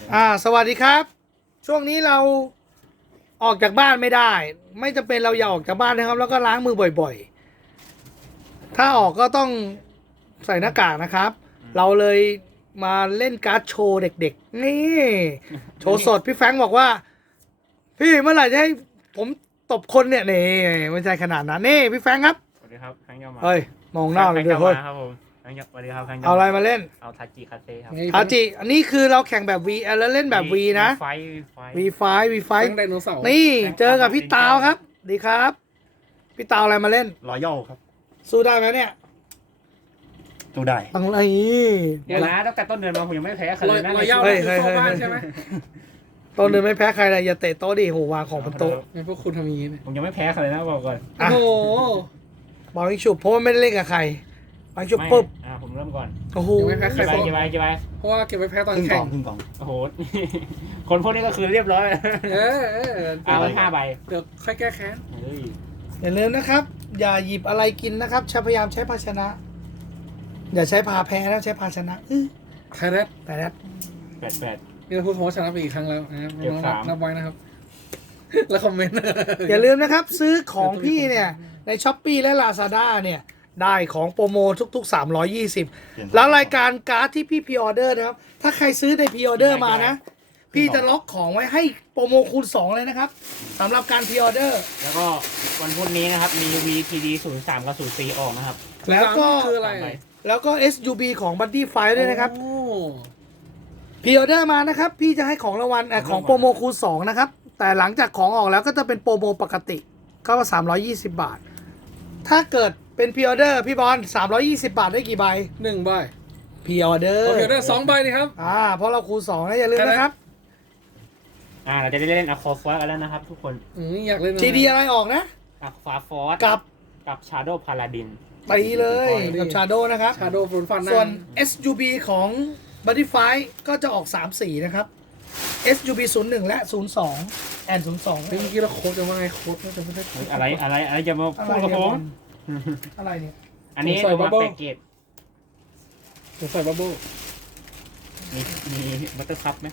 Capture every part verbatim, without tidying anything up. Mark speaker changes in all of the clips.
Speaker 1: อ่าสวัสดีครับ ช่วงนี้เราออกจากบ้านไม่ได้ ไม่จำเป็นเราอย่าออกจากบ้านนะครับ แล้วก็ล้างมือบ่อยๆ ถ้าออกก็ต้องใส่หน้ากากนะครับ เราเลยมาเล่นการ์ดโชว์เด็กๆ นี่ โชว์สดพี่แฟรงค์บอกว่า พี่เมื่อไหร่จะให้ผมตบคนเนี่ยนี่ไม่ใช่ขนาดนั้นนี่พี่แฟรงค์ครับ
Speaker 2: สวัสดีครับแฟงยามา
Speaker 1: เฮ้ยมองหน้าเลยด้วยเฮ้ย
Speaker 2: ครับผมแฟงยาสวัสดีครับแฟงยา
Speaker 1: เอาอะไรมาเล่น
Speaker 2: เอาทาจิคาเซ่ครับ
Speaker 1: ทาจิอันนี้คือเราแข่งแบบ V แล้วเล่นแบบ V นะ
Speaker 2: ไฟไฟ
Speaker 1: V ไฟ V ไฟ
Speaker 3: แก๊งไดโนเสาร์
Speaker 1: นี่เจอกับพี่ตาวครับดีครับ พี่ตาวอะไรมาเล่น
Speaker 4: รอยัลครับ
Speaker 1: สู้ได้ไหมเนี่ย
Speaker 4: ดูได้
Speaker 1: ตั้งไร
Speaker 2: เดี๋ยวนะตั้งแต่ต้นเดือนมาผมยังไม่แพ้ใครเลยนะ
Speaker 3: รอยย่า
Speaker 1: เฮ้
Speaker 3: คื
Speaker 1: ย
Speaker 3: อ
Speaker 1: เฮ้ย
Speaker 3: เข้าบ้าน
Speaker 1: เฮ้ย
Speaker 3: ใช่ไหม
Speaker 1: ต้นเดินไม่แพ้ใครเลยอย่าเตะโต๊ะดิโหวางของบนโต๊ะ
Speaker 3: ไม่พวกคุณทำอย่างนี้เนี่ย
Speaker 2: ผมยังไม่แพ้ใครเลยนะบอกก่อน
Speaker 1: อ่ะ
Speaker 3: โอ้โห
Speaker 1: บอลยิงฉุบเพราะว่าไม่ได้เล่นกับใครบอลยิงฉุบ
Speaker 2: ไม่
Speaker 1: ปุ๊บ
Speaker 2: อ่าผมเริ่มก่อน
Speaker 1: โอ้โห
Speaker 3: ยังไม่แพ้ใคร
Speaker 2: กี่ใบ
Speaker 3: สอง
Speaker 2: กี่ใบกี่ใบ
Speaker 3: เพราะว่าเก็บไว้แพ้ตอน
Speaker 4: ครึ่งก
Speaker 3: แข่
Speaker 4: ล่อง งครึ่งกล่อง
Speaker 2: โอ้โห คนพวกนี้ก็คือเรียบร้อย
Speaker 3: เออเออ
Speaker 2: เอาไปห้าใบ
Speaker 3: เดี๋ยวค่อยแก้แค้น
Speaker 2: เฮ้ย
Speaker 1: อย่าลืมนะครับ อย่าหยิบอะไรกินนะครับใช้พยายามใช้ภาชนะ อย่าใช้พาแพ้แล้วใช้ภาชนะอื้อ
Speaker 3: ใครแรด
Speaker 1: แต่แล้ว
Speaker 2: แปดแปด
Speaker 3: นี่เราพูดคำว่าชนะไปอีกครั้งแล้วนะครับ
Speaker 2: เก็บ
Speaker 3: น้อง
Speaker 2: สาม
Speaker 3: ๆนับไว้นะครับ แล้วคอมเมนต์
Speaker 1: อย่าลืมนะครับ ซื้อของพี่เนี่ยในช้อปปีและ Lazada เนี่ยได้ของโปรโมทุกๆ สามร้อยยี่สิบ แล้วรายการการ์ดที่พี่พรีออเดอร์นะครับ ถ้าใครซื้อในพรีออเดอร์มานะ พี่จะล็อกของไว้ให้โปรโมคูณสองเลยนะครับสำหรับการพรีออเดอร์
Speaker 2: แล้วก็วันพุธนี้นะครับมี วี ที ดี ศูนย์สามกับศูนย์สี่ออกนะครับ
Speaker 1: แล้วก็
Speaker 3: คืออะไร
Speaker 2: สามใบ
Speaker 1: แล้วก็ เอส ยู บี ของ Buddy Fight ด้วยนะครับ
Speaker 3: โอ้
Speaker 1: พรีออเดอร์มานะครับ พี่จะให้ของรางวัลเอ่อของโปรโมคูณสองนะครับ แต่หลังจากของออกแล้วก็จะเป็นโปรโมปกติก็สามร้อยยี่สิบบาท ถ้าเกิดเป็นพรีออเดอร์พี่บอลสามร้อยยี่สิบบาทได้กี่ใบ
Speaker 3: หนึ่งใบ
Speaker 1: พรีออเดอร์
Speaker 3: โอเคได้สองใบนี่ครับ
Speaker 1: อ่าเพราะเราคูณสองนะอย่าลืมนะครับ
Speaker 2: อ่าเราจะได้เล่นอะคอฟอร์กันแล้วนะครับทุกคน
Speaker 3: อืมอยากเล่น
Speaker 1: ทีดีอะไรออกนะ
Speaker 2: อะฟาฟอร์
Speaker 1: กับ
Speaker 2: กับชาโดว์พาลาดิน
Speaker 1: ตีเลยกับชาโดนะครับ
Speaker 3: ชาโดว์ฟรุนฟันหน้า
Speaker 1: ส่วน เอส ยู บี ของ Buddy Fight ก็จะออกสามสีนะครับ เอส ยู บี ศูนย์หนึ่ง และ ศูนย์สอง แอนศูนย์สอง
Speaker 3: เฮ้ยเมื่อกี้เราโค้ดจะว่าไงโค้ดน่าจะไม่ได้
Speaker 2: เฮ้ยอะไรอะไรอะไรจะมา
Speaker 1: อะไร
Speaker 2: พูดกับ
Speaker 1: เนี่ย
Speaker 2: ผ
Speaker 1: บอ
Speaker 2: ม
Speaker 1: ลอะไรเนี่ย
Speaker 2: อันนี้
Speaker 3: ผมใส่
Speaker 2: เรามา
Speaker 3: bubble
Speaker 2: แพ็กเกจ
Speaker 3: ผมใส่บับเบิ้ล
Speaker 2: มีมีบัตเตอร์คัพไหม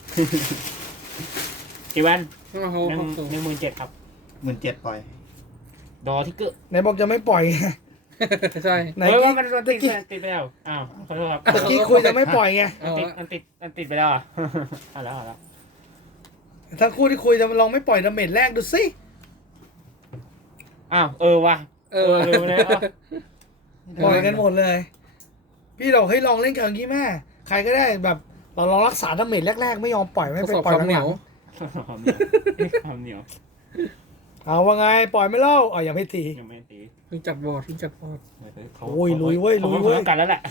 Speaker 2: กี่วัน
Speaker 3: ไม่มาเขา
Speaker 2: หนึ่ง
Speaker 3: เขาสูง
Speaker 2: หนึ่งหมื่นเจ็ดครับ
Speaker 4: หมื่นเจ็ดปล่อย
Speaker 2: ดอทิกเกอร์
Speaker 1: ไหนบอกจะไม่ปล่อย
Speaker 3: ใช่
Speaker 1: ไหน
Speaker 2: เฮ้ย
Speaker 1: กี้
Speaker 2: ว่ามันมันติดติดไปแล้วอ้าวขอโทษครับ
Speaker 1: ตะกี้คุยจะไม่ปล่อยไง
Speaker 2: มันติดมันติดมันติดไปแล้วอ่ะ เอาแล้วเอาแล้ว
Speaker 1: ทั้งคู่ที่คุยจะลองไม่ปล่อยดาเมจแรกดูสิ
Speaker 2: อ้าวเออว่ะ
Speaker 3: เออ
Speaker 2: เออเลยเอา
Speaker 1: ปล่อยกันหมดเลย พี่บอกให้ยลองเล่นกันอย่างนี้แม่ใครก็ได้แบบเราลองรักษาดาเมจแรกๆ ไม่ยอมปล่อยไม่
Speaker 3: ทด
Speaker 1: ไป
Speaker 3: สอบ
Speaker 1: ปล่อย
Speaker 3: ความเหนี
Speaker 1: หลั
Speaker 3: ยว
Speaker 1: ง
Speaker 2: ความเหนียวความเหนียว
Speaker 1: ๆเอาว่าไงปล่อยไม่เล่าอ๋อยังไม่ตี
Speaker 2: ยังไม่ตี
Speaker 3: เพิ่งจัดบอร์ดเพิ่งจัดบอร์ด
Speaker 2: เขา
Speaker 1: โอ้ยลุยเว้ย
Speaker 2: ขา
Speaker 1: ลุยเว้ย
Speaker 2: ขากันแล้วแหละ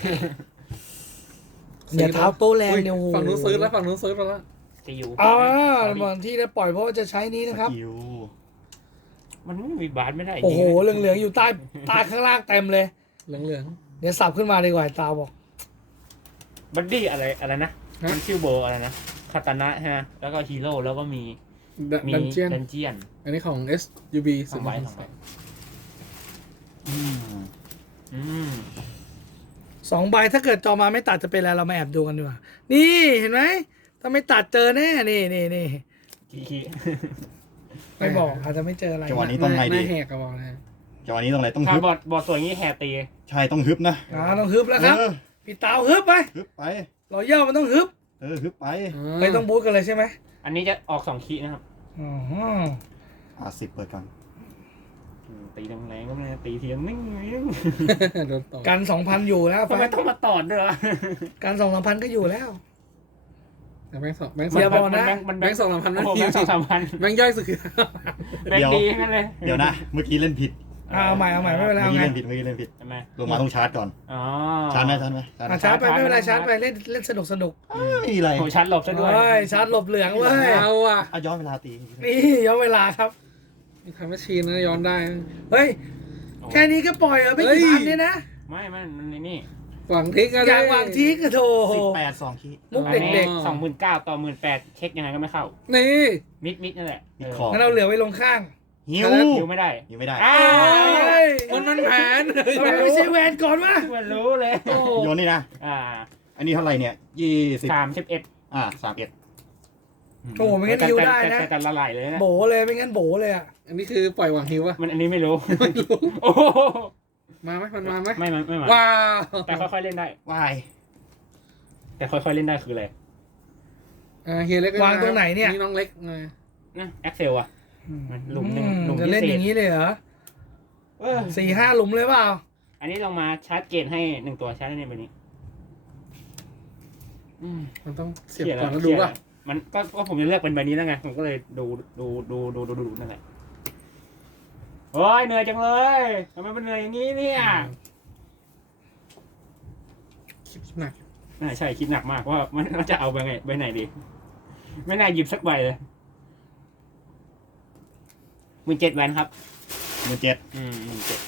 Speaker 1: อย่าเท้าโตแรงเนี่ยโอ้โห
Speaker 3: ฝั่งนู้นซื้อแล้วฝั่งนู้นซื้อไปแล้ว
Speaker 2: จะอยู่
Speaker 1: อ่าวันที่ได้ปล่อยเพราะว่าจะใช้นี้นะครับ
Speaker 4: สกิล
Speaker 2: มันไม่มีบาสไม่ได้
Speaker 1: โอ้โหเหลืองๆอยู่ใต้ใต้ข้างล่างเต็มเลย
Speaker 3: เหลืองเหลือง
Speaker 1: เดี๋ยวสับขึ้นมาดีกว่าตาบอก
Speaker 2: บัดดี้อะไรอะไรนะ
Speaker 3: ฮะ
Speaker 2: มันชื่อโบอะไรนะคาตานะฮะแล้วก็ฮีโร่แล้วก็มีมี
Speaker 3: ดันเจียน
Speaker 2: ดันเจียน
Speaker 3: อันนี้ของ เอส ยู บี
Speaker 2: สองใบสองใบ
Speaker 4: อืม
Speaker 2: อืม
Speaker 1: สองใบถ้าเกิดจอมาไม่ตัดจะเป็นอะไรเรามาแอบดูกันดีกว่านี่เห็นไหมถ้าไม่ตัดเจอแน่นี่นี่นี่
Speaker 2: ขี้ขี้
Speaker 1: ไม่บอกอาจจะไม่เจออะไร
Speaker 4: จังหวะนี้ต้องไง
Speaker 3: ห
Speaker 4: ดี
Speaker 3: น้าแหกกระบอกนะ
Speaker 4: จังหวะนี้ต้องอะไรต้อง
Speaker 2: ถ้า
Speaker 4: ฮึบบ
Speaker 2: อดบอดสวยอย่างนี้แห่ตี
Speaker 4: ใช่ต้องฮึบนะ
Speaker 1: อ่าต้องฮึบแล้วครับ
Speaker 4: เออ
Speaker 1: พี่เตาฮึบไป
Speaker 4: ฮึบไป
Speaker 1: รอยย่อมันต้องฮึบ
Speaker 4: เออฮึบไป
Speaker 1: ไม่ต้องบูทกันเลยใช่ไหม
Speaker 2: อันนี้จะออกสองขีนะครับ
Speaker 1: อ๋อ
Speaker 4: อ่าสิบเปิดก่อน
Speaker 2: อืมตีแรงๆก็ไม่ได้ตีเทียงนิ่ง
Speaker 3: โดนต่อ
Speaker 1: กันสองพันอยู่แล้ว
Speaker 2: ทำไมต้องมาตอดด้วยวะ
Speaker 1: กันสองสามพันก็อยู่แล้ว
Speaker 3: แต่แบงค์สองแบงค์ส
Speaker 1: เสี
Speaker 3: อย ง
Speaker 1: บอกนะ
Speaker 2: มัน
Speaker 3: แบงค์สองสามพัน
Speaker 2: โอ้
Speaker 3: นั่น
Speaker 2: โห
Speaker 3: ที
Speaker 2: แบงค์สองสามพัน
Speaker 3: แบงค์ย่อยสุดคือ
Speaker 2: แบงค์ดีทั้งนั้นเลย
Speaker 4: เดี๋ยวนะ เมื่อกี้เล่นผิด
Speaker 1: อ่าเอาใหม่เอาใหม่ไม่เป็นไร
Speaker 4: เมื่อ
Speaker 1: เอา
Speaker 4: กี้
Speaker 1: ไง
Speaker 4: เล่นผิดเมื่อกี้เล่นผิด
Speaker 2: ใช่ไหม
Speaker 4: ลงมาต้องชาร์จก่อน
Speaker 2: อ๋อ
Speaker 4: ชาร์จไหมชาร์จไหมชาร์จไหม
Speaker 1: อ่ะชาร์จไป
Speaker 2: ชาร์จ
Speaker 1: ไม่เป็นไร
Speaker 2: ชา
Speaker 1: ชา
Speaker 2: ร์
Speaker 1: ร์
Speaker 2: จ
Speaker 1: จไปเล่นเล่นสนุกสนุก
Speaker 4: ไม่มีอะไร
Speaker 2: โหชัดหลบซะด้วย
Speaker 1: เฮ้ยชาร์จหลบเหลืองเว้ย
Speaker 3: เอาอ่ะ
Speaker 4: อ่ะย้อนเวลาตี
Speaker 1: นี่ย้อนเวลาครับ
Speaker 3: มีทำแมชชีนนะย้อนได้นะ
Speaker 1: เฮ้ยแค่นี้ก็ปล่อยเหรอไม่กี่พันเนี่ยนะ
Speaker 2: ไม่ไม่มันในนี่
Speaker 3: หวังทิกอะ
Speaker 1: อย่างวางทีก็โถ
Speaker 4: สิบแปดสองคี
Speaker 1: มุก
Speaker 2: อันนี้
Speaker 1: เด็ก
Speaker 2: สองหมื่นเก้าต่อหมื่นแปดเช็คยังไงก็ไม่เข้า
Speaker 3: นี่
Speaker 2: มิดมิดนั่นแหละ
Speaker 4: อี
Speaker 2: เอก อ
Speaker 4: ขอบ
Speaker 1: ๆงั้นเราเหลือไว้ลงข้าง
Speaker 4: หิว
Speaker 2: ยิวไม่ได้
Speaker 4: หิวไม่ได้
Speaker 2: อ้า
Speaker 1: เฮ้
Speaker 2: วย
Speaker 3: มันมันแผน
Speaker 1: ทำไมไม่ใช่แวนก่อนวะ
Speaker 2: มันรู้เลย
Speaker 3: โอ้
Speaker 4: โยนนี่นะ
Speaker 2: อ่า
Speaker 4: อันนี้เท่าไหร่เนี่ยยี่สิบ
Speaker 2: สามสิบเอ็ด
Speaker 4: อ่าสามเอ็ด
Speaker 1: โอ้โหไม่งั้นฮิวได้นะ
Speaker 2: แต่แต่ละลายเลยนะ
Speaker 1: โบเลยไม่งั้นโบเลยอ่ะ
Speaker 3: อันนี้คือปล่อยหวังฮิววะ
Speaker 2: มันอันนี้ไม่รู้
Speaker 3: ไม่รู้
Speaker 2: โอ้โห
Speaker 3: มาไหมมันมาไหม
Speaker 2: ไม่ไม่ไม่มา
Speaker 3: ว้าว
Speaker 2: แต่ค่อยๆเล่นได้
Speaker 4: วาย
Speaker 2: แต่ค่อยๆเล่นได้คืออะไร
Speaker 3: อ่าเฮียเล็กก็
Speaker 1: วางตรงไหนเนี่ย
Speaker 3: นี่น้องเล็กไง
Speaker 2: นะแอคเซลอะ หลุมหนึ่ง
Speaker 1: อื
Speaker 2: หลุม
Speaker 1: จะเล่น
Speaker 2: พิเศษ
Speaker 1: อย่างนี้เลยเหรอ
Speaker 2: เออ
Speaker 1: สี่ห้าหลุมเลยเปล่า
Speaker 2: อันนี้ลองมาชาร์จเกตให้หนึ่งตัวชาร์จในแบบนี้อืม
Speaker 3: มันต้องเสียบ
Speaker 2: ครีด
Speaker 3: ก่อนแล้วดูป่ะ
Speaker 2: มันก็ก็ผมจะเลือกเป็นใบนี้แล้วไง ผมก็เลยดูดูดูดูดูดูนั่นแหละโอ้ยเหนื่อยจังเลยทำไมมันเหนื่อยอย่างนี้เนี่ย
Speaker 3: คิดหนัก
Speaker 2: น่าใช่คิดหนักมากว่ามันมันจะเอาไปไงไปไหนดี ไม่น่าหยิบสักใบเลยหมื่นเจ็ดแวนครับ
Speaker 4: หมื่นเจ็ด
Speaker 2: อืมหมื่นเจ็ด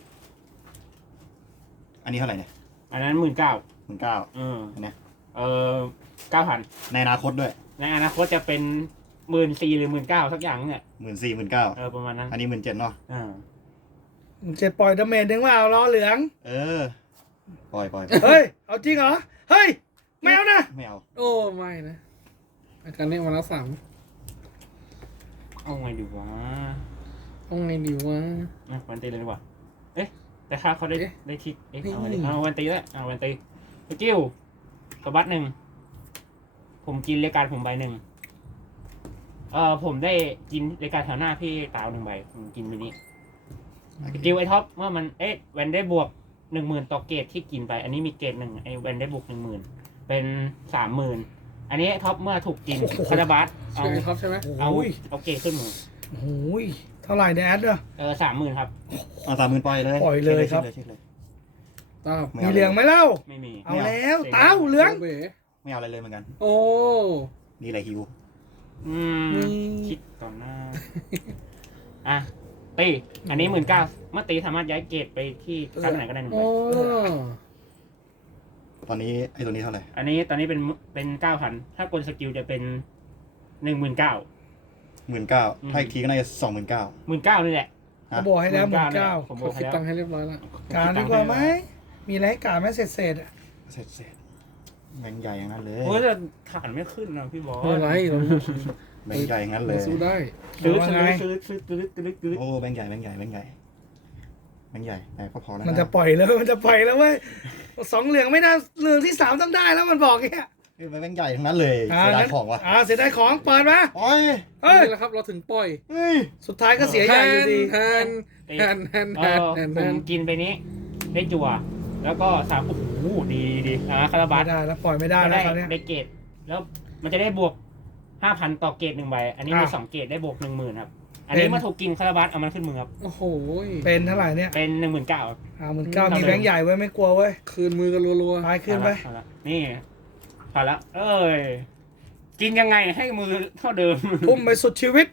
Speaker 4: อันนี้เท่าไหร่เนี่ย
Speaker 2: อันนั้นหมื่นเก้า
Speaker 4: หมื่นเก้า
Speaker 2: เออ
Speaker 4: อันเนี้ย
Speaker 2: เออเก้าพัน
Speaker 4: ในอนาคตด้วย
Speaker 2: ในอนาคตจะเป็นหมื่นสี่หรือหมื่นเก้าสักอย่างเนี่ย
Speaker 4: หมื่นสี่หมื่นเก้า
Speaker 2: เออประมาณนั้น
Speaker 4: อันนี้หมื่นเจ็ดเนาะ
Speaker 2: อ่า
Speaker 1: เจ็ดปล่อยดาเมจดึงว่าเอาล้อเหลือง
Speaker 4: เออ ปล่อยปล่อย
Speaker 1: เฮ้ย เอาจริงเหรอ เฮ้ย ไม่เอานะ
Speaker 4: ไม่เอา
Speaker 3: โอ้ไม่นะอาการนี้มาแล้วสาม
Speaker 2: เอาไงดีวะ
Speaker 3: เอาไงดีวะ
Speaker 2: อ่ะวันตีเลยดีกว่าเอ๊ะแต่ค่าเขาได้
Speaker 3: เอ๊ะ
Speaker 2: ได้คิดเอ๊ะ
Speaker 3: นี่
Speaker 2: เอาไงดีเอาวันตีแล้วเอาวันตีสกิลสบัดหนึ่งผมกินรายการผมใบหนึ่งเอ่อผมได้กินรายการแถวหน้าพี่ตาวหนึ่งใบผมกินไปนี้สกิลไอท็อปเมื่อมันเอ๊ะแวนได้บวกหนึ่งหมื่นต่อเกตที่กินไป อันนี้มีเกตหนึ่งไอแวนได้บวกหนึ่งหมื่นเป็นสามหมื่นอันนี้ท็อปเมื่อถูกกินคาราบัสเอา
Speaker 3: ชื่อไอ้ท็อปใช่ไหม
Speaker 2: เอา
Speaker 1: โอ้ย
Speaker 2: เอาเกตขึ้นมือ
Speaker 1: โอ้ยเท่าไหร่เนี่ยแอดเนี่ย
Speaker 2: เออสามหมื่นครับ
Speaker 4: เอาสามหมื่นปล่อยเลย
Speaker 1: ปล่อยเลยครับ
Speaker 4: เช็คเลยเช็คเลย
Speaker 3: ตา
Speaker 4: ไม่
Speaker 1: มี
Speaker 4: เอา
Speaker 1: เหลืองไหมเล่า
Speaker 2: ไม่มี
Speaker 1: เอาแล้วเต้าเหลือง
Speaker 3: เบ๋
Speaker 4: ไม่เอาอะไรเลยเหมือนกัน
Speaker 3: โอ้
Speaker 4: นี่แหละฮิว
Speaker 2: อืม
Speaker 3: มี
Speaker 2: คิดก่อนหน้า อ่ะตีอันนี้หมื่นเก้าเมื่อตีสามารถย้ายเกตไปที่การไหนก็ได้หนึ่ง
Speaker 3: โอ้
Speaker 2: ใบ
Speaker 4: ตอนนี้ไอ้ตัวนี้เท่าไหร่
Speaker 2: อันนี้ตอนนี้เป็นเป็นเก้าพันถ้ากดสกิลจะเป็นหนึ่งหมื่นเก้า
Speaker 4: หมื่นเก้า
Speaker 2: อืม
Speaker 4: ถ้าอีกทีก็น่าจะสองหมื่นเก้า
Speaker 2: หมื่นเก้านี่แหละ
Speaker 1: เขาบอกให้แล้วหมื่นเก้า
Speaker 2: ผมบ
Speaker 3: เขา
Speaker 2: อกให้
Speaker 3: คิด
Speaker 2: แล้ว
Speaker 3: ตังค์ให้เรียบร้อยแล้ว
Speaker 1: การดีกว่าไหม มีอะไรให้การไหมเสร็จเสร็จๆอะ
Speaker 4: เสร็จเสร็จแบงค์ใหญ่อย่างนั้นเลย
Speaker 2: โอ้ยแต่ฐานไม่ขึ้นนะพี่บอส
Speaker 3: ไม่เป็นไรเรา
Speaker 4: แบงค์ใหญ่อย่างนั้นเล
Speaker 3: เรา
Speaker 4: ย
Speaker 3: สู้ได้
Speaker 2: ซื้อ
Speaker 1: ว่า
Speaker 2: ซื้
Speaker 1: ไง
Speaker 2: อซื้อซื้อซื้อซื้อซื้อ
Speaker 4: โอ้แบงค์ใหญ่แบงค์ใหญ่แบงค์ใหญ่แบงค์ใหญ่แต่ก็พอแล้ว
Speaker 1: มันจะปล่อยแล้วมันจะปล่อยแล้วเว้ยสองเหลืองไม่น่าเหลืองที่สามต้องได้แล้วมันบอกอย่างเงี้ย
Speaker 4: เอ้ยแบงค์ใหญ่ทั้งนั้นเลย
Speaker 1: อ่า
Speaker 4: เสียดาย
Speaker 1: งั้น
Speaker 4: ของวะ
Speaker 1: อ่าเสียดายของเปิดมา
Speaker 4: โอ้ย
Speaker 1: เฮ้ย
Speaker 3: นี่แหละครับเราถึงปล่อย
Speaker 4: เฮ้ย
Speaker 1: สุดท้ายก็เสียใหญ่อยู่ดี
Speaker 3: แทนแทนแทน
Speaker 2: เอ
Speaker 3: แทน
Speaker 2: อ
Speaker 3: แทน
Speaker 2: ผ
Speaker 3: แท
Speaker 2: ม
Speaker 3: น
Speaker 2: กินไปนี้ ได้จั่ว แล้วก็สามโอ้โหดีดีอ่าคาราบั
Speaker 1: ไม่
Speaker 2: ส
Speaker 1: ได้แล้วปล่อยไม่ได้
Speaker 2: ได้
Speaker 1: แล้วคราวเนี้ย
Speaker 2: ได้เกตแล้วมันจะได้บวกห้าพันต่อเกตหนึ่งใบ อันนี้มี
Speaker 1: อ่ะ
Speaker 2: สองเกตได้บวกหนึ่งหมื่นครับ อันนี้
Speaker 1: เป็น
Speaker 2: มาถูกกินคาราบัสเอามันขึ้นมือครับ
Speaker 3: โอ้โห
Speaker 1: เป็นเท่าไหร่เนี่ย
Speaker 2: เป็นหนึ่งหมื่นเก้า
Speaker 1: อ่าหมื่นเก้ามีแบงค์ใหญ่ไว้ยไม่กลัวเว้ย
Speaker 3: คืนมือกันรัว
Speaker 1: ตายขึ้นไป
Speaker 2: นี่พอละเอ้ย กินยังไงให้มือเท่าเดิม
Speaker 1: ทุ่มไปสุดชีวิต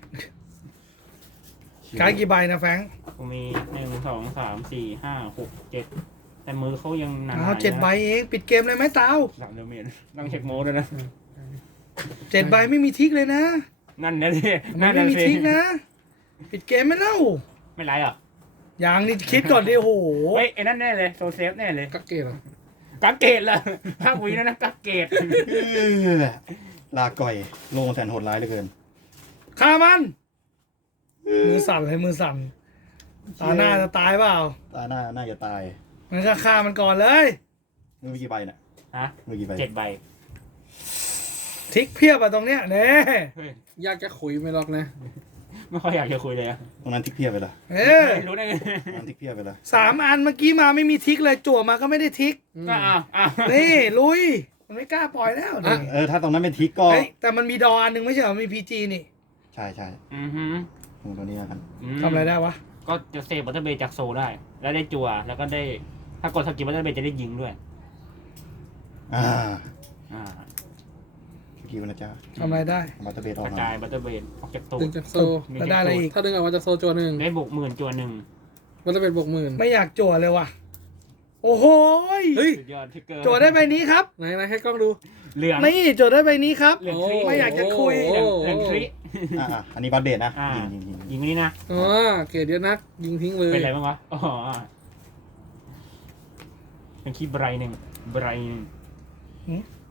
Speaker 1: การดกี่ใบนะแฟรงค์
Speaker 2: ผมมีหนึ่งสองสามสี่ห้าหกเจ็ดแต่มือเขายังหนา
Speaker 1: อ้าวเจ็ดใบเองปิดเกมเลยไหมเต้า
Speaker 2: สามเดเมจต้องเช็คโมดด้วยนะ
Speaker 1: เจ็ดใบไม่มีทิกเลยนะ
Speaker 2: นั่นนะดิ
Speaker 1: มั
Speaker 2: นั่
Speaker 1: น
Speaker 2: น
Speaker 1: ไม่
Speaker 2: นะ
Speaker 1: มี
Speaker 2: สิ
Speaker 1: ทิกนะ ปิดเกมไม่เล่า
Speaker 2: ไม่ไรอ่ะ
Speaker 1: อย่างนี้คิดก่อนดิโอ้โห
Speaker 2: เฮ้ยไอ้นั่นแน่เลยโซเซฟแน่เลย
Speaker 3: ๆกักเกตเหรอ
Speaker 2: กักเกตเลยภาควีนั่นนะกักเกต
Speaker 4: เอ้ยลาก่อยโลงแสนโหดร้ายเหลือเกิน
Speaker 1: ฆ่ามัน มือสั่นเลยมือสั่นตาหน้าจะตายเปล่า
Speaker 4: ตาหน้าน่าจะตาย
Speaker 1: มันก็ฆ่ามันก่อนเลย
Speaker 4: มือมีกี่ใบน่ะ
Speaker 2: ฮะ
Speaker 4: มือกี่ใบ
Speaker 2: เจ็ดใบ
Speaker 1: ทิกเพียบอะตรงเนี้ยเน่
Speaker 2: เฮ้ย
Speaker 3: ยากจะคุยไม่หรอกนะ
Speaker 2: ไม่ค่อยอยากจะคุยเลยอะ
Speaker 4: ตรงนั้นทิกเพียบไปละ
Speaker 1: เอ้ย
Speaker 2: รู้ได้ไง
Speaker 4: ตรงนั้นทิกเพียบไปละ
Speaker 1: สามอันเมื่อกี้มาไม่มีทิกเลยจั่วมาก็ไม่ได้ทิก
Speaker 3: อืม
Speaker 2: ก็อ้าวอ้าว
Speaker 1: นี่ลุย มันไม่กล้าปล่อยแล้วนี่
Speaker 4: เออถ้าตรงนั้นเป็นทิกก็
Speaker 1: เฮ้ยแต่มันมีดออันหนึ่งไม่ใช่เหรอมีพีจีนี่
Speaker 4: ใช่ใช่
Speaker 2: อือฮึ
Speaker 4: ตรงตัวนี้แล้วกัน
Speaker 2: ม
Speaker 1: ทำอะไรได้วะ
Speaker 2: ก็จะเซฟบัตเตอร์เบย์จากโซได้ แล้วได้จั่วแล้วก็ได้ ถ้ากดสกิลบัตเตอร์เบย์จะได้ยิงด้วย
Speaker 4: อ่า
Speaker 2: อ่า
Speaker 4: สกิลนะจ๊ะ
Speaker 1: ทำอะไรได้
Speaker 4: มาตเตอร์เบดออก
Speaker 2: กระ
Speaker 4: มา
Speaker 2: จายบัตเตอร์เบย์ออกจากตัว
Speaker 3: ดึงจากโซ
Speaker 1: แล้วได้อะไรอีก
Speaker 3: ถ้าดึงออกมาจากโซจัวหนึ่ง
Speaker 2: ได้บวกหมื่นจั่วหนึ่ง
Speaker 3: มันจะเป็นบวกหมื่น
Speaker 1: ไม่อยากจั่วเลยว่ะ โอ้โหย
Speaker 3: เฮ้ย
Speaker 2: สุดยอดทิกเกอร์
Speaker 1: จั่วได้ใบนี้ครับ
Speaker 3: ไหนไหนให้กล้องดู
Speaker 2: เหลือง
Speaker 1: นี่จั่วได้ใบนี้ครับ
Speaker 2: เหลืองทรี
Speaker 1: ไม่อยากจะคุย
Speaker 2: เหลืองเหลืองทรี
Speaker 4: อ่าอ่าอันนี้บัตเบดนะ
Speaker 2: อ่า
Speaker 4: ยิงยิงยิง
Speaker 2: ยิงนี่นะ
Speaker 3: อ๋อเกรดเยอะนัก ยิงทิ้งเลย
Speaker 2: เป็นอะไรบ้างวะ อ๋อเป็นคีย์ไบรท์หนึ่งไบรท์หนึ่ง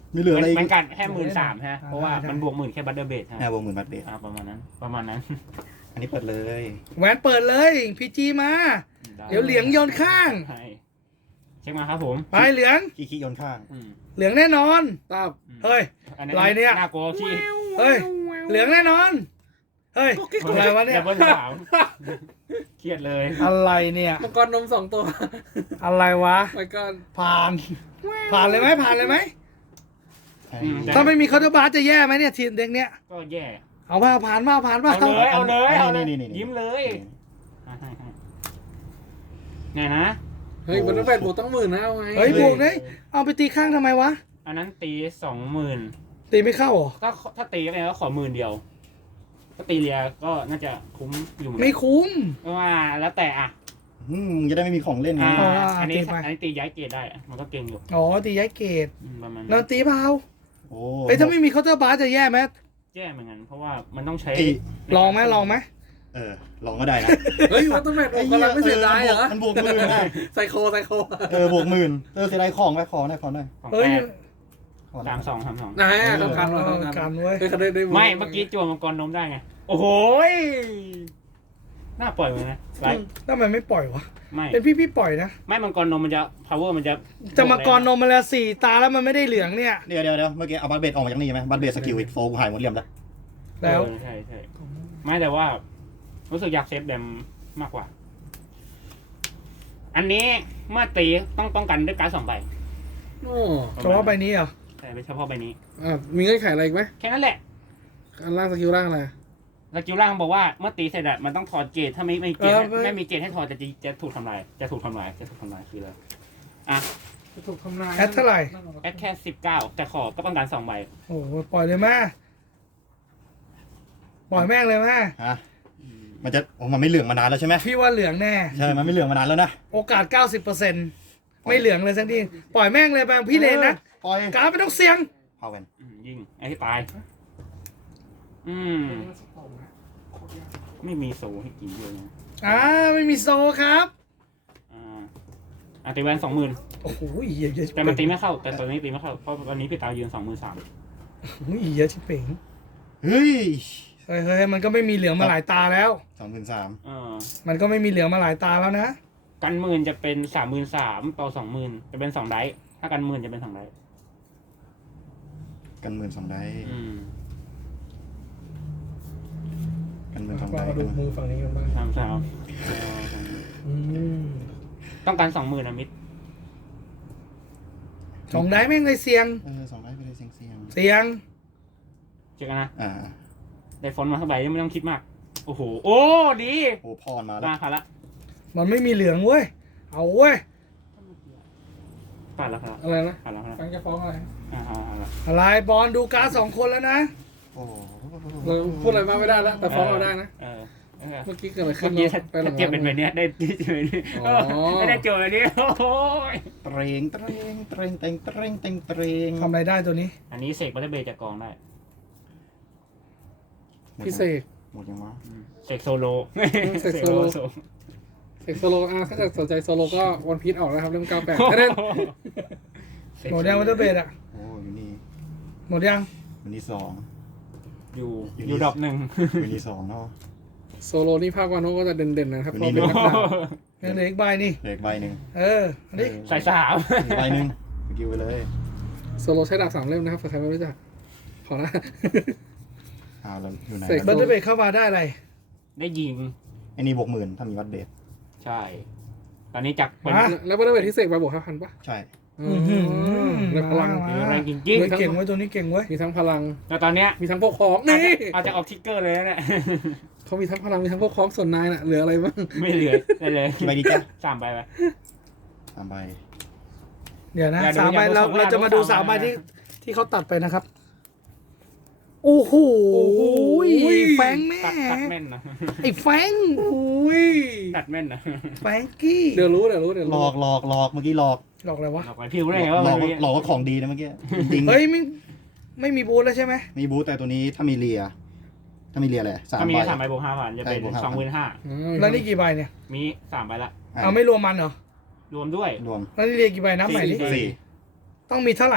Speaker 4: ไม่เหลืออะไรอีก
Speaker 2: มันกัดแค่หมื่นสามฮะเพราะว่ามันบวกหมื่นแค่บัตเตอร์เบดฮะ
Speaker 4: แอบวงหมื่นบัตรเบส
Speaker 2: อ่าประมาณนั้น ประมาณนั้น
Speaker 4: อันนี้เปิดเลย
Speaker 1: แหวนเปิดเลยพีจีมา เดี๋ยวเหลืองโยนข้าง
Speaker 2: ใช่เช็คมาครับผม
Speaker 1: ไปเหลือง
Speaker 4: ขี้ขี้โยนข้าง
Speaker 2: อืม
Speaker 1: เหลืองแน่นอน
Speaker 3: ตาบ
Speaker 1: เฮ้ย
Speaker 2: อั
Speaker 1: ลายเนี่ย
Speaker 2: น่ากลัวพี่
Speaker 1: เฮ้ย เหลืองแน่นอน เฮ้ยอะไรวะเนี่ย
Speaker 2: ดับเบิลสามเครียดเลย
Speaker 1: อะไรเนี่ย
Speaker 3: มังกรนมสองตัว
Speaker 1: อะไรวะ
Speaker 3: ไปก่อน
Speaker 1: ผ่าน ผ่านเลยไหมผ่านเลยไหม
Speaker 2: อืม
Speaker 1: ถ้าไม่มีเคาน์เตอร์บาร์จะแย่ไหมเนี่ยทีมเด็กเนี้ย
Speaker 2: ก็แย่
Speaker 1: เอาว่าผ่านว่าผ่านว่า
Speaker 2: เอาเลย เอาเลย เอาเลย
Speaker 4: นี่นี่นี่
Speaker 2: ยิ้มเลยให้ให้ให้เนี่ยนะ
Speaker 3: เฮ้ยมันต้องเป็นบวกต้องหมื่นนะเอาไง
Speaker 1: เฮ้ยบวกเลยเอาไปตีข้างทำไมวะ
Speaker 2: อันนั้นตีสองหมื่น
Speaker 1: ตีไม่เข้าเหรอ
Speaker 2: ก็ถ้าตีไปก็ขอหมื่นเดียว ถ้าตีเรียก็น่าจะคุ้มอยู่เหมือน
Speaker 1: ไม่
Speaker 2: กัน
Speaker 1: คุ้ม
Speaker 2: เพราะว่าแล้วแต่อ่ะ
Speaker 4: อืมมึงจะได้ไม่มีของเล่นไง
Speaker 2: อ่า
Speaker 1: อ่า
Speaker 2: อันนี้
Speaker 1: ตีไป
Speaker 2: อันนี้ตีย้ายเกรดได้อะมันก็เก่งอยู่
Speaker 1: อ๋อตีย้ายเกต
Speaker 2: อืมประมาณ
Speaker 1: น
Speaker 2: นั้
Speaker 1: อน นตีเปล่า
Speaker 4: โอ้
Speaker 1: เอ้ยถ้าไม่มีเคาน์เตอร์บาร์จะแย่ไหม
Speaker 2: แย่เหมือนกัน เพราะว่ามันต้องใช้
Speaker 4: ไอ้
Speaker 1: ลองไหมลองไหม
Speaker 4: เออ ลองก็ได้นะ
Speaker 3: เฮ้ยมันต้องเป็นบวกกำลังไม่เสียดายเหรอ
Speaker 4: มันบวกหมื่นนะ
Speaker 3: ไซโคไซโค
Speaker 4: เออบวกหมื่นเออเสียดายของไปขอได้ขอได้
Speaker 2: ของ
Speaker 1: เฮ้ย
Speaker 2: แปด
Speaker 4: ขอได้
Speaker 2: สามสองสามสอง
Speaker 3: นะฮะต้องการเราต้องการ
Speaker 1: การเว้ย
Speaker 3: เฮ้ยเขาได้ได้
Speaker 2: ไม่ เมื่อกี้จั่วมังกรนมได้ไง โอ้โหยน่าปล่อยเลยนะไลฟ์
Speaker 1: ทำไมไม่ปล่อยวะ
Speaker 2: ไม่
Speaker 1: เป็นพี่พี่ปล่อยนะ
Speaker 2: ไม่มังกรนมมันจะ power มันจะ
Speaker 1: จะมากรนมมาแล้วสี่ตาแล้วมันไม่ได้เหลืองเนี่ย
Speaker 4: เดี๋ยวเดี๋ยวเดี๋ยวเมื่อกี้เอาบัตรเบสออกมาจากนี่ใช่ไหมบัตรเบสสกิลอีกโฟกูหายหมดเรียมแล้ว
Speaker 1: แล้ว
Speaker 2: เออใช่ใช่ไม่แต่ว่า รู้สึกอยากเซฟแบมมากกว่า อันนี้เมื่อตีต้องป้องกันด้วยการดสองใบ
Speaker 3: โอ้
Speaker 1: เฉพาะใบนี้เหรอ
Speaker 2: ใช่เป็นเฉพาะใบนี้
Speaker 3: อ่ะมีเงื่อนไขอะไรอีกไหม
Speaker 2: แค่นั้นแหละ
Speaker 3: อันล่างสกิลล่างอะไร
Speaker 2: สกิลล่างบอกว่าเมื่อตีเสร็จอะมันต้องถอดเกรดถ้าไม่ไม่เกรดให้ไม่มีเกรดให้ถอดจะจะจะถูกทำลายจะถูกทำลายจะถูกทำลายคืออะไรอ่ะ
Speaker 3: จะถูกทำนาย
Speaker 1: แอดเท่าไหร่
Speaker 2: แอดแค่สิบเก้าแต่ขอก็ป้องกันสองใบ
Speaker 1: โอ้โหปล่อยเลยแม่ปล่อยแม่งเลยแม่
Speaker 4: ฮะมันจะโอ้มันไม่เหลืองมานานแล้วใช่ไหม
Speaker 1: พี่ว่าเหลืองแน่
Speaker 4: ใช่มันไม่เหลืองมานานแล้วนะ
Speaker 1: โอกาส เก้าสิบเปอร์เซ็นต์ ไม่เหลืองเลยสักทีปล่อยแม่งเลยแบงพี่เลนนะ
Speaker 4: ปล่อย
Speaker 1: การดไม่ต้องเสี่ยง
Speaker 4: พาวเวน
Speaker 2: อืมยิงไอ้ที่ตาย อืม ไม่มีโซให้กินเยอะนะ
Speaker 1: อ่าไม่มีโซครับ
Speaker 2: อ่าอ่ะตีแวนสองหมื่น
Speaker 1: โอ้โหเหี้ยเยอะชิบ
Speaker 2: แต่
Speaker 1: เป่ง
Speaker 2: มันตีไม่เข้า แต่ตอนนี้ตีไม่เข้า เพราะตอนนี้พี่ตายืนสองหมื่นสาม
Speaker 1: โอ้ยเยอะชิบเป่ง
Speaker 4: เฮ้ย
Speaker 1: เฮ้ยเฮ้ยมันก็ไม่มีเหลืองมาหลายตาแล้ว
Speaker 4: สองหมื่นสาม
Speaker 2: เออ
Speaker 1: มันก็ไม่มีเหลืองมาหลายตาแล้วนะ
Speaker 2: กันหมื่นจะเป็นสามหมื่นสามต่อสองหมื่นจะเป็นสองไดส์ถ้ากันหมื่นจะเป็นสองไดส์
Speaker 4: กันหมื่นสองได้
Speaker 2: อืม
Speaker 4: กันหมื่นสอง
Speaker 3: มา
Speaker 4: ได้
Speaker 3: ดูมือฝั่งนี้กันบ้าง
Speaker 2: สามสาม
Speaker 3: อืม
Speaker 2: ต้องการสองหมื่นอะมิด
Speaker 1: สองได้แม่งเลยเสี่ยง
Speaker 4: เออสองได้ไปเลยเสียงเสียง
Speaker 1: เสี่ยง
Speaker 2: เจอกันนะ
Speaker 4: อ่า
Speaker 2: ได้ฟอนต์มาเท่าไหร่ไม่ต้องคิดมาก โอ้โห โอ้ดี
Speaker 4: โอ้พรมาแล้ว
Speaker 2: มาผ่านละ
Speaker 1: มันไม่มีเหลืองเว้ย เอาเว้ย
Speaker 2: ผ่านละผ่านละ
Speaker 3: อะไรนะ
Speaker 2: ผ่านละผ่านละ
Speaker 3: ฟังจะฟ้องอะไร
Speaker 2: อ่าผ่านละ
Speaker 1: อะไรบอลดูการดสองคนแล้วนะ
Speaker 4: โอ้
Speaker 3: เราพูดอะไรมากไม่ได้แล้วแต่ฟ้องเราได้นะ
Speaker 2: เออเออ
Speaker 3: เมื่อกี้เกิดอะไรขึ้
Speaker 2: เมื่อน กี้ถ้า
Speaker 3: ไปหลั
Speaker 2: ถ้าง เก็บเป็นแบบเนี้ยได้ได้เจอแบบนี้
Speaker 3: อ๋อ
Speaker 2: ไม่ได้เจอแบบนี้โอ้ย
Speaker 4: เตรงเตรงเตรงเตรงเตรงเตรงเตรง
Speaker 1: ทำอะไรได้ตัวนี้
Speaker 2: อันนี้เสกบัตเตอร์เบย์จากกองได้
Speaker 3: พี่เสก
Speaker 4: หมดยังวะ
Speaker 2: อืมเสกโซโล
Speaker 3: เสกโซโล เสกโซโลอ่ะถ้าเกิดสนใจโซโลก็วันพีชออกนะครับเรื่องเก้าแปดแค่นั้น
Speaker 1: หมดยังวัตเตอร์เบดอะ
Speaker 4: โอ้อยู่นี่
Speaker 1: หมดยัง
Speaker 4: อยู่นี่สอง
Speaker 2: อยู่
Speaker 4: อยู่
Speaker 2: อยู่
Speaker 4: นี่
Speaker 2: ดอกหนึ่ง
Speaker 4: อยู่นี่สองเนาะ
Speaker 3: โซโลนี่ภาควานโนก็จะเด่นๆนะครับเพ
Speaker 4: วันนี้
Speaker 3: ราะเป็นนักดาบ
Speaker 1: ยังเหลืออีกใบนี่
Speaker 4: เหลืออีกใบหนึ่ง
Speaker 1: เอออันนี้
Speaker 2: ใส่สาม
Speaker 4: อีกใบหนึ่งสกิลไปเลย
Speaker 3: โซโลใช้ดาบสามเล่มนะครับเผื่อใครไม่รู้จักขอละ
Speaker 4: อ้าวแล้วอยู่ไหน
Speaker 3: เสก
Speaker 1: บัตเตอร์เบดเข้ามาได้อะไร
Speaker 2: ได้ยิง
Speaker 4: ไอ้นี่บวกหมื่นถ้ามีวัดเบส
Speaker 2: ใช่ ตอนนี้จากเป็น
Speaker 1: ฮะ
Speaker 3: แล้วบัตเตอร์เบดที่เสกไปบวกห้าพันป่ะ
Speaker 4: ใช่
Speaker 1: อื้อหือ
Speaker 3: ในพลัง
Speaker 1: มา
Speaker 2: มีแรงจริง
Speaker 1: เฮ้ยเก่งไว้ยตัวนี้เก่งไว้ย
Speaker 3: มีทั้งพลัง
Speaker 2: ๆแต่ตอนเนี้ย
Speaker 3: มีทั้งพวกของ
Speaker 2: อาจ
Speaker 3: นี่
Speaker 2: จะอาจจะออกทิกเกอร์เลยนะเนี่ย
Speaker 3: เขามีทั้งพลังมีทั้งพวกของส่วนนายน่ะเหลืออะไรบ้าง
Speaker 2: ไม่เหลือได้เลย
Speaker 4: กี่ใบดีจ้ะ
Speaker 2: สามใบไป
Speaker 4: สามใบ
Speaker 1: เดี๋ยวนะ
Speaker 2: อย่าดู
Speaker 1: สามใบ
Speaker 2: อย่าดู
Speaker 1: เรา
Speaker 2: สองใบ
Speaker 1: เราจะมาดู
Speaker 2: อย่าดู
Speaker 1: สามใบ
Speaker 2: สามใบ
Speaker 1: ที่ที่เขาตัดไปนะครับ โอ้โหแฟงแม่
Speaker 2: ตัดตัดแม่นนะ
Speaker 1: ไอ้แฟง
Speaker 3: อุ้ย
Speaker 2: ตัดแม่นนะ
Speaker 1: แฟงกี้
Speaker 3: เดี๋ยวรู้เดี๋ยวรู้เดี๋ยว
Speaker 4: หล
Speaker 3: รู้
Speaker 4: อกหลอกหลอกเมื่อกี้หลอก
Speaker 1: หลอกอะไรวะ
Speaker 2: หลอกไปพิวได้ไง
Speaker 4: หล
Speaker 2: ว่า
Speaker 4: อก
Speaker 2: มัน
Speaker 4: ว่า
Speaker 2: มี
Speaker 4: หลอกว่าของดีนะเมื่อกี้จริง
Speaker 1: เฮ้ยไม่ไม่มีบูธแล้วใช่ไหม
Speaker 4: มีบูธแต่ตัวนี้ถ้ามีเลีย ถ้ามีเลียอะไรสาม
Speaker 2: ถ้ามี
Speaker 4: ใบ
Speaker 2: สามใบบวกห้าพันจะเป็น
Speaker 4: ใช่บวกห้าพัน
Speaker 2: สองหมื่นห้า
Speaker 3: อ๋อ
Speaker 1: แล้วนี่กี่ใบเนี่ย
Speaker 2: มีสามใบละ
Speaker 4: อ่ะ
Speaker 1: เอาไม่รวมมันเหรอ
Speaker 2: รวมด้วย
Speaker 4: รวม
Speaker 1: แล้วนี่เรียกกี่ใบนับใหม่ดิ
Speaker 2: สี่
Speaker 4: สี่
Speaker 1: ต้องมีเท่าไหร่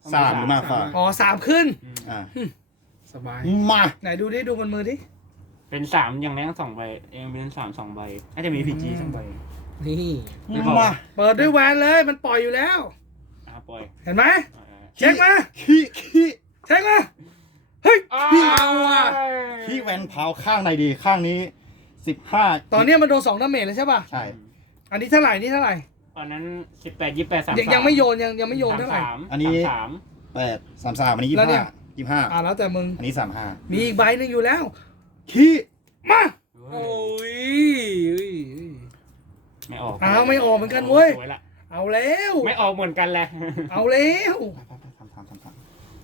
Speaker 4: สามหรือมากกว่า
Speaker 1: อ๋อสามขึ้น
Speaker 2: อืม
Speaker 4: อ่า
Speaker 3: สบาย
Speaker 4: มา
Speaker 1: ไหนดูดิดูบนมือดิ
Speaker 2: เป็นสามอย่างแรกสองใบเองเป็นสามสองใบน่าจะมีพีจีสองใบ
Speaker 3: นี่
Speaker 2: ไม่บอก
Speaker 4: มา
Speaker 1: เปิดด้วยแวนเลยมันปล่อยอยู่แล้ว
Speaker 2: อ่าปล่อย
Speaker 1: เห็นไหม
Speaker 2: อ่า
Speaker 1: เช็คมา
Speaker 4: ขี้ขี้
Speaker 1: เช็คมาเฮ้ย
Speaker 2: เอาว่ะ
Speaker 4: ขี้แวนเผาข้างในดีข้างนี้สิบห้า
Speaker 1: ตอนเนี้ยมันโดนสองดาเมจแล้วใช่ป่ะ
Speaker 4: ใช่
Speaker 1: อันนี้เท่าไหร่นี่เท่าไหร่
Speaker 2: ตอนนั้นสิบแปดยี่สิบแปดสาม
Speaker 1: ยังยังไม่โยนยังยังไม่โยนเท่าไหร่
Speaker 2: สาม
Speaker 4: อันนี้
Speaker 2: สาม
Speaker 4: แปดสามสามอันนี้ยี่
Speaker 1: แล้ว
Speaker 4: สิบ
Speaker 1: เนี่
Speaker 4: ห้าย ยี่สิบห้า
Speaker 1: อ่าแล้วแต่มึง
Speaker 4: อันนี้สามห้า
Speaker 1: มีอีกใบหนึงอยู่แล้ว
Speaker 4: ขี้
Speaker 1: มา
Speaker 3: โอ้ยอุ้ยอุ้ย
Speaker 2: ไม่ออก
Speaker 1: อ้าวไม่ออกเหมือนกันเว้ย
Speaker 2: สวยละ
Speaker 1: เอาแล้ว
Speaker 2: ไม่ออกเหมือนกันแหละ
Speaker 1: เอาแล้ว
Speaker 4: ไปไปไปทำทำทำท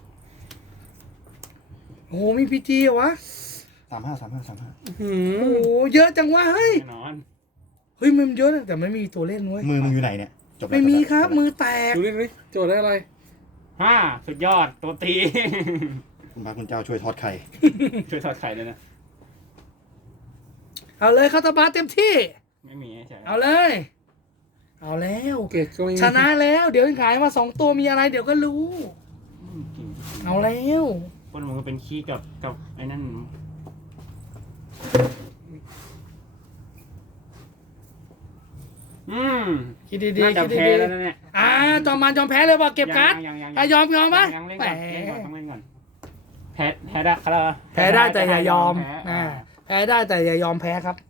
Speaker 1: โอ้โหมีพีจีเหรอวะ
Speaker 4: ำสามห้าสามห้าสามห้า
Speaker 3: หื
Speaker 1: โอ้
Speaker 3: ม
Speaker 1: โหเยอะจังวะเฮ้ย
Speaker 2: แน่นอน
Speaker 1: เฮ้ยมันเยอะนะแต่ไม่มีตัวเล่นเว้ย
Speaker 4: มือมึงอยู่ไหนเนี่ยจบแล้ว
Speaker 1: ไม่มี
Speaker 4: จแล้ว
Speaker 1: ครับ
Speaker 4: จแล้ว
Speaker 1: มือแตก
Speaker 3: ดูนี่ดูนี่โจทย์ได้อะไร
Speaker 2: ห้าสุดยอดตัวตี
Speaker 4: คุณพระคุณเจ้าช่วยทอดไข่
Speaker 2: ช่วยถอดไข่เลยนะ
Speaker 1: เอาเลยคาตาบาเต็มที่
Speaker 2: ไม่มีใช่ไหม
Speaker 1: เอาเลย เอาแล้ว
Speaker 3: เกตก็ไม่มี
Speaker 1: ชนะแล้วเดี๋ยวขายมาสองตัวมีอะไรเดี๋ยวก็รู้
Speaker 2: อืมจริง
Speaker 1: เอาแล้ว
Speaker 2: คนมันก็เป็นขี้กับกับไอ้นั่นอืม
Speaker 1: คิดดี
Speaker 2: น่า
Speaker 1: ๆ
Speaker 2: จะ
Speaker 1: คิด
Speaker 2: แพ้
Speaker 1: ดี
Speaker 2: แล้วนะเนี่ย
Speaker 1: ๆอ่าจอมมันจอมแพ้เลยป่ะเก็บการ์ด
Speaker 2: ยังยัง
Speaker 1: อ่ะยอมยอมปะ
Speaker 2: ยังเล่น
Speaker 1: แหม
Speaker 2: ก่อนเล่นก่อนต้องเล่นก่อนแพ้แพ้ได้ครับ
Speaker 1: แพ้ได้แต่อย่ายอม
Speaker 2: แพ้
Speaker 1: อ่าแพ้ได้แต่อย่ายอมแพ้ครับ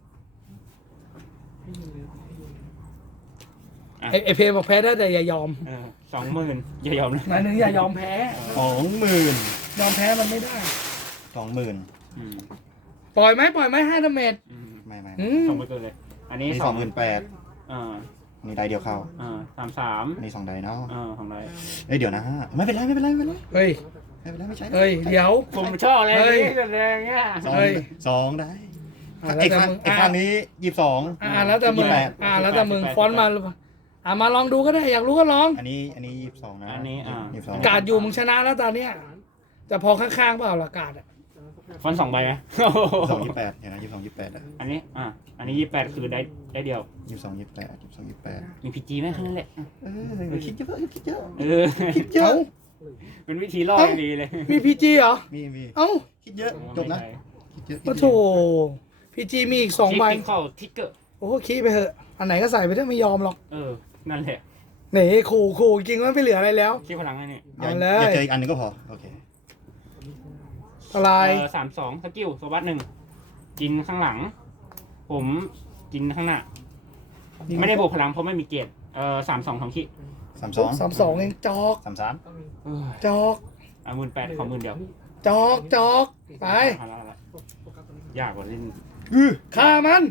Speaker 1: ไอไอเพลบอกแพ้ได้แต่อย่ายอม
Speaker 2: เออสองหมื่นอย่ายอมนะ
Speaker 1: หมายถึงอย่ายอมแพ้
Speaker 4: สองหมื่น
Speaker 1: ยอมแพ้มันไม่ได้
Speaker 4: สองหมื่น
Speaker 2: อืม
Speaker 1: ปล่อยไหมปล่อยไหมห้าดาเมจ
Speaker 2: อืม
Speaker 4: ไม่ไม่
Speaker 1: อืม
Speaker 2: สองหมื่นเกินเลย อัน
Speaker 4: อั
Speaker 2: นี้
Speaker 4: นนี้สองหมื่นแปด
Speaker 2: เออ
Speaker 4: อันนี้ได้เดียวเข้า
Speaker 2: เออสามสาม
Speaker 4: อันนี้สองได้เนาะ
Speaker 2: เออของไร
Speaker 4: เอ้ยเดี๋ยวนะไม่เป็นไรไม่เป็นไรไม่เป็นไร
Speaker 1: เฮ้ย
Speaker 4: ไม่เป็นไรไม่ใช่
Speaker 1: เฮ้ยเดี๋ยว
Speaker 2: ผมชอบอะไร
Speaker 1: เฮ้ย
Speaker 2: นี่แรงเงี้ย
Speaker 4: สอง
Speaker 1: เฮ้ย
Speaker 4: สองได้
Speaker 1: อ่ะแล้
Speaker 4: ไอ้
Speaker 1: วแต่
Speaker 4: ข้าง
Speaker 1: มึง
Speaker 4: ไอ้ข้างนี้ยี่สิบสอง
Speaker 1: อ่าแล้วแต่มึง
Speaker 4: ยี่สิบแปด
Speaker 1: อ่าแล้วแต่มึงฟอนต์มาหรือเปล่าอ่ามาลองดูก็ได้อยากรู้ก็ลอง
Speaker 4: อันนี้อันนี้ยี่สิบสองนะ
Speaker 2: อันนี้อ่า
Speaker 4: ยี่สิบสอง
Speaker 1: กาดอยู่มึงชนะแล้วตอนเนี้ยแต่พอข้างๆเปล่าล่ะกาดอะ
Speaker 2: ฟอนต์สองใบไหม
Speaker 4: สองยี่สิบแปดเห็นไหมยี่สิบสองยี่สิบแปดอ่ะ
Speaker 2: อันนี้ อ่ะ อันนี้ยี่สิบแปดคือได้ได้เดียว
Speaker 4: ยี่สิบสองยี่สิบแปดยี่สิบสองยี่สิบแปด
Speaker 2: มีพีจีไหมแค่นั้นแหละ
Speaker 4: เออคิดเยอะคิดเยอะ
Speaker 2: เออ
Speaker 4: คิดเยอะ
Speaker 2: เป็นวิธีล่ออย่างดีเลย
Speaker 1: มีพีจีเหรอ
Speaker 4: มีมี
Speaker 1: เอ้า
Speaker 4: คิดเยอะจบนะคิดเยอะ
Speaker 1: โอ้โถพีจีมีอีกสองใบ
Speaker 2: ทิกเข้าทิกเกอร์
Speaker 1: โอ้โหขี้ไปเถอะอันไหนก็ใส่ไปเถอะไม่ยอมหรอก
Speaker 2: เออ นั่นแหละ
Speaker 1: เหน่ขู่ขู่จริงว่าไม่เหลืออะไรแล้ว
Speaker 2: ขี้พลังอันนี้
Speaker 4: อย่า
Speaker 1: เอาเลย
Speaker 4: อย่าเจออีกอันหนึงก็พอโอเค
Speaker 1: อะไร
Speaker 2: เออสามสองสกิลสวัสดหนึ่งกินข้างหลัง ผมกินข้างหน้า ไม่ได้บวกพลังเพราะไม่มีเกียรติเออสามสองของขี้
Speaker 4: สามสอง
Speaker 1: สามสองเองจอก
Speaker 4: สามสาม
Speaker 2: เออ
Speaker 1: จอก
Speaker 2: อ่ะหมื่นแปดขอหมื่นเดียว
Speaker 1: จอกจอกไป
Speaker 2: เอาละเอาละยากกว่าเล่น
Speaker 1: ฆ่ามัน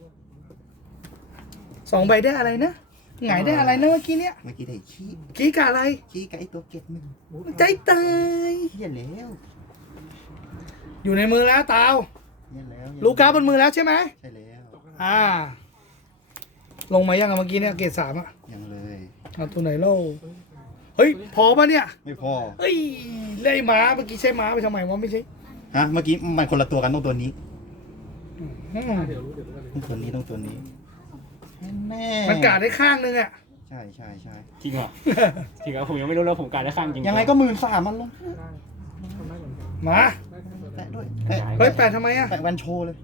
Speaker 1: สองใบได้อะไรนะหงายได้อะไรนะเมื่อกี้เนี้ย
Speaker 4: เมื่อกี้ได้ขี้
Speaker 1: กี้กับอะไร
Speaker 4: ขี้กับไอ้ตัวเก็ดหนึ่ง
Speaker 1: ใจตาย
Speaker 4: เหี้ยแล้ว
Speaker 1: อยู่ในมือแล้วตาว
Speaker 4: เหี้ยแล้ว
Speaker 1: ลูกการ์ดบนมือแล้วใช่ไหม
Speaker 4: ใช่แล้ว
Speaker 1: อ่า ลงมายังอะเมื่อกี้เนี่ยเกรดสามอะ
Speaker 4: ยังเลย
Speaker 1: เอาตัวไหนเล่าเฮ้ยพอปะเนี่ย
Speaker 4: ไม่พอ
Speaker 1: เอ้ยเล่ม้าเมื่อกี้ใช้ม้าไปทำไมวะไม่ใช่
Speaker 4: ฮะเมื่อกี้มันคนละตัวกันต้องตัวนี้
Speaker 1: อืม
Speaker 3: เดี๋ยวรู้เดี๋ยวรู้กัน
Speaker 4: ต้องตัวนี้ต้องตัวนี้แน่
Speaker 1: มันกาดได้ข้างนึงอะ
Speaker 4: ใช่ใช่ใช่
Speaker 2: จริงเหรอ จริงเหรอผมยังไม่รู้เลยผมการได้ข้างจริง
Speaker 4: ยังไงก็หมื่นสามมันลง
Speaker 1: มา
Speaker 4: แปะด้วยแปะ
Speaker 1: เฮ้ยแปดทำไมอะ
Speaker 4: แปะแวนโชว์เลย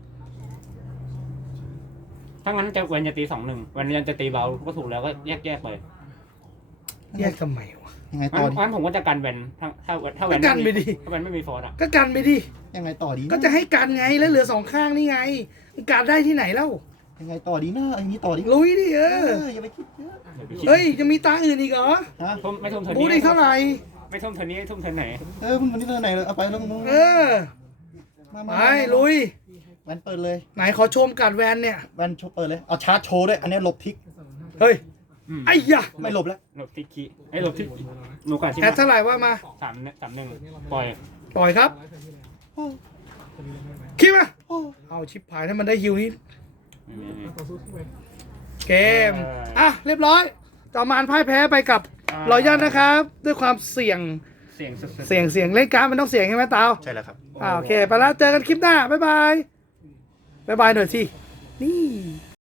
Speaker 2: ถ้างั้นจะเวนจะตีสองหนึ่งเวนยันจะตีเบาก็ถูกแล้วก็แยกแยกไป
Speaker 1: แยกทำไมวะ
Speaker 4: ยังไง
Speaker 2: งั้
Speaker 4: ต่อน ดี
Speaker 2: งั้นผมก็จะกันแวนถ้าถ้าถ้าแว
Speaker 1: ก็
Speaker 2: น
Speaker 1: กันไปดิ
Speaker 2: ถ้าแวนไม่มีฟอร์ดอ่ะ
Speaker 1: ก็กันไปดิ
Speaker 4: ยังไงต่อดีน
Speaker 1: ก็จะให้กันไงแล้วเหลือสองข้างนี่ไงมันการได้ที่ไหนเล่า
Speaker 4: ยังไงต่อดีนะอันนี้ต่อดี
Speaker 1: ลุยดิเอ
Speaker 4: เอ
Speaker 1: อ
Speaker 4: ออย่าไปคิดเยอะ
Speaker 2: เดี๋ยวไปคิด
Speaker 1: เฮ้ยจะมีตาอื่นอีกเหรอ
Speaker 4: ฮะ
Speaker 2: ทุ่มไม่ทุ่มเท่า
Speaker 1: บู
Speaker 2: นี้
Speaker 1: ได้เท่าไหร่
Speaker 2: ไม่ทุ่มเท่านี้ทุ่มเท่าไหน
Speaker 4: เออมึงวันนี้เท่าไหร่เลยเอาไปแล้วมึง
Speaker 1: เออ
Speaker 4: มา
Speaker 1: ไป
Speaker 4: มามา
Speaker 1: ลุย
Speaker 4: แวนเปิดเลย
Speaker 1: ไหนขอชมการแวนเนี่ย
Speaker 4: แวนโชว์เปิดเลยเอาชาร์จโชว์ด้วยอันนี้หลบทิก
Speaker 1: เฮ้ย
Speaker 2: อืม
Speaker 1: ไอ้ยะ
Speaker 4: ไม่หลบแล้ว
Speaker 2: หลบทิกคีไอ้ยหลบทิกหนูกัดชิม
Speaker 1: แอดเท่าไหร่ว่ามา
Speaker 2: สามสามหนึ่งปล่อย
Speaker 1: ปล่อยครับ
Speaker 4: โอ้
Speaker 1: คิดมา
Speaker 4: โอ้
Speaker 1: เอาชิปหายถ้ามันได้ฮิวนี่
Speaker 2: ไม่มีไม่มี
Speaker 1: เกม อ่ะ เรียบร้อยจอมานพ่ายแพ้ไปกับรอยยันนะครับ ด้วยความเสี่ยง
Speaker 2: เสียงสุดๆ
Speaker 1: เสี่ยงเสี่ยงเล่นการ์ดมันต้องเสี่ยงใช่ไหมตาว
Speaker 4: ใช่แล้วครับ
Speaker 1: อ่าโอเค ไปแล้วเจอกันคลิปหน้า บ๊ายบาย บ๊ายบายหน่อยสิ นี่